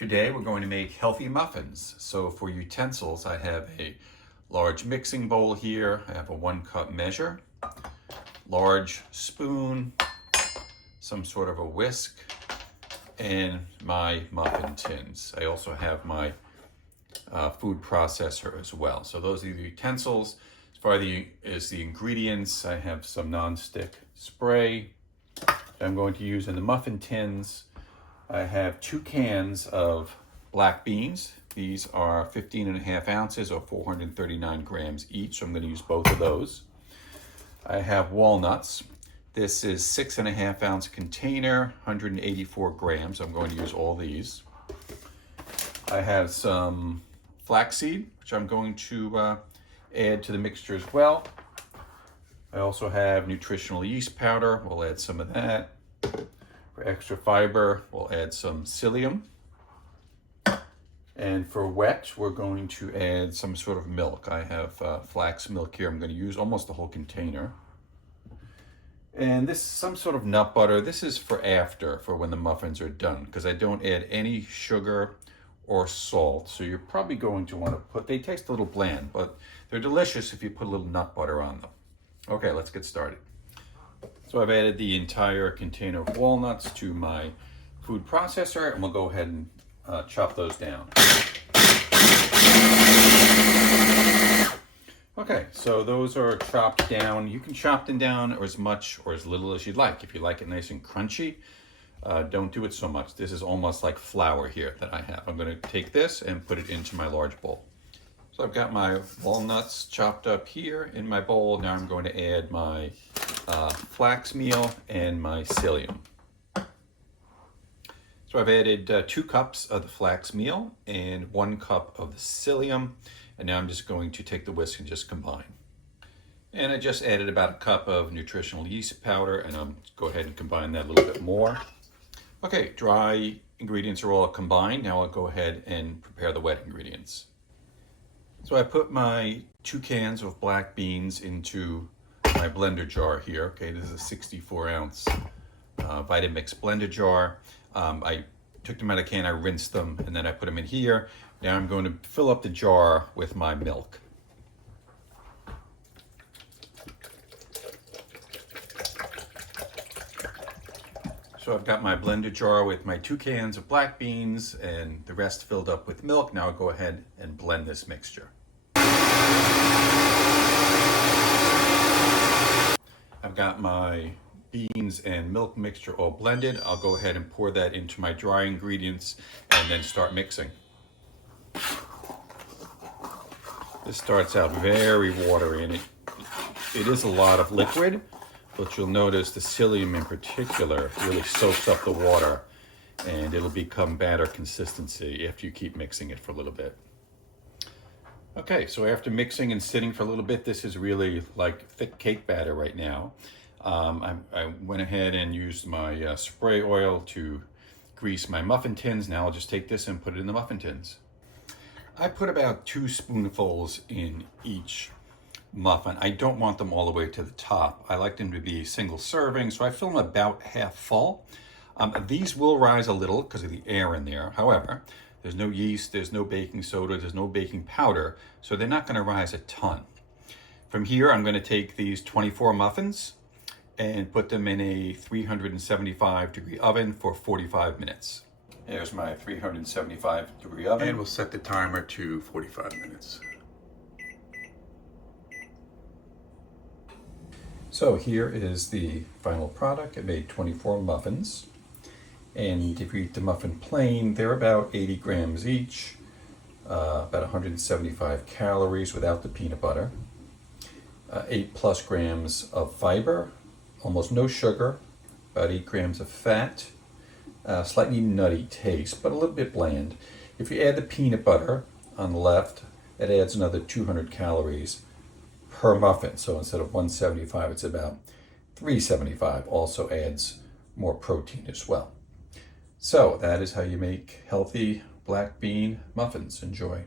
Today we're going to make healthy muffins. So for utensils, I have a large mixing bowl here. I have a 1 cup measure, large spoon, some sort of a whisk, and my muffin tins. I also have my food processor as well. So those are the utensils. As far as the ingredients, I have some non-stick spray that I'm going to use in the muffin tins. I have 2 cans of black beans. These are 15.5 ounces or 439 grams each, so I'm going to use both of those. I have walnuts. This is 6.5 ounce container, 184 grams. I'm going to use all these. I have some flaxseed, which I'm going to add to the mixture as well. I also have nutritional yeast powder. We'll add some of that. For extra fiber, we'll add some psyllium. And for wet, we're going to add some sort of milk. I have flax milk here. I'm going to use almost the whole container. And this is some sort of nut butter. This is for when the muffins are done, because I don't add any sugar or salt. So you're probably going to want to they taste a little bland, but they're delicious if you put a little nut butter on them. Okay, let's get started. So I've added the entire container of walnuts to my food processor, and we'll go ahead and chop those down. Okay, so those are chopped down. You can chop them down or as much or as little as you'd like. If you like it nice and crunchy, don't do it so much. This is almost like flour here that I have. I'm going to take this and put it into my large bowl. So I've got my walnuts chopped up here in my bowl. Now I'm going to add my flax meal and my psyllium. So I've added 2 cups of the flax meal and 1 cup of the psyllium. And now I'm just going to take the whisk and just combine. And I just added about 1 cup of nutritional yeast powder, and I'll go ahead and combine that a little bit more. Okay, dry ingredients are all combined. Now I'll go ahead and prepare the wet ingredients. So I put my 2 cans of black beans into my blender jar here. Okay, this is a 64 ounce Vitamix blender jar. I took them out of the can, I rinsed them, and then I put them in here. Now I'm going to fill up the jar with my milk. So I've got my blender jar with my 2 cans of black beans and the rest filled up with milk. Now I'll go ahead and blend this mixture. I've got my beans and milk mixture all blended. I'll go ahead and pour that into my dry ingredients and then start mixing. This starts out very watery, and it is a lot of liquid, but you'll notice the psyllium in particular really soaks up the water, and it'll become batter consistency after you keep mixing it for a little bit. Okay, so after mixing and sitting for a little bit, this is really like thick cake batter right now. I went ahead and used my spray oil to grease my muffin tins. Now I'll just take this and put it in the muffin tins. I put about 2 spoonfuls in each muffin. I don't want them all the way to the top. I like them to be single serving, so I fill them about half full. These will rise a little because of the air in there. However, there's no yeast, there's no baking soda, there's no baking powder, so they're not going to rise a ton. From here, I'm going to take these 24 muffins and put them in a 375-degree oven for 45 minutes. There's my 375-degree oven. And we'll set the timer to 45 minutes. So here is the final product. I made 24 muffins. And if you eat the muffin plain, they're about 80 grams each, about 175 calories without the peanut butter, 8+ grams of fiber, almost no sugar, about 8 grams of fat, slightly nutty taste, but a little bit bland. If you add the peanut butter on the left, it adds another 200 calories per muffin. So instead of 175, it's about 375. Also adds more protein as well. So that is how you make healthy black bean muffins. Enjoy.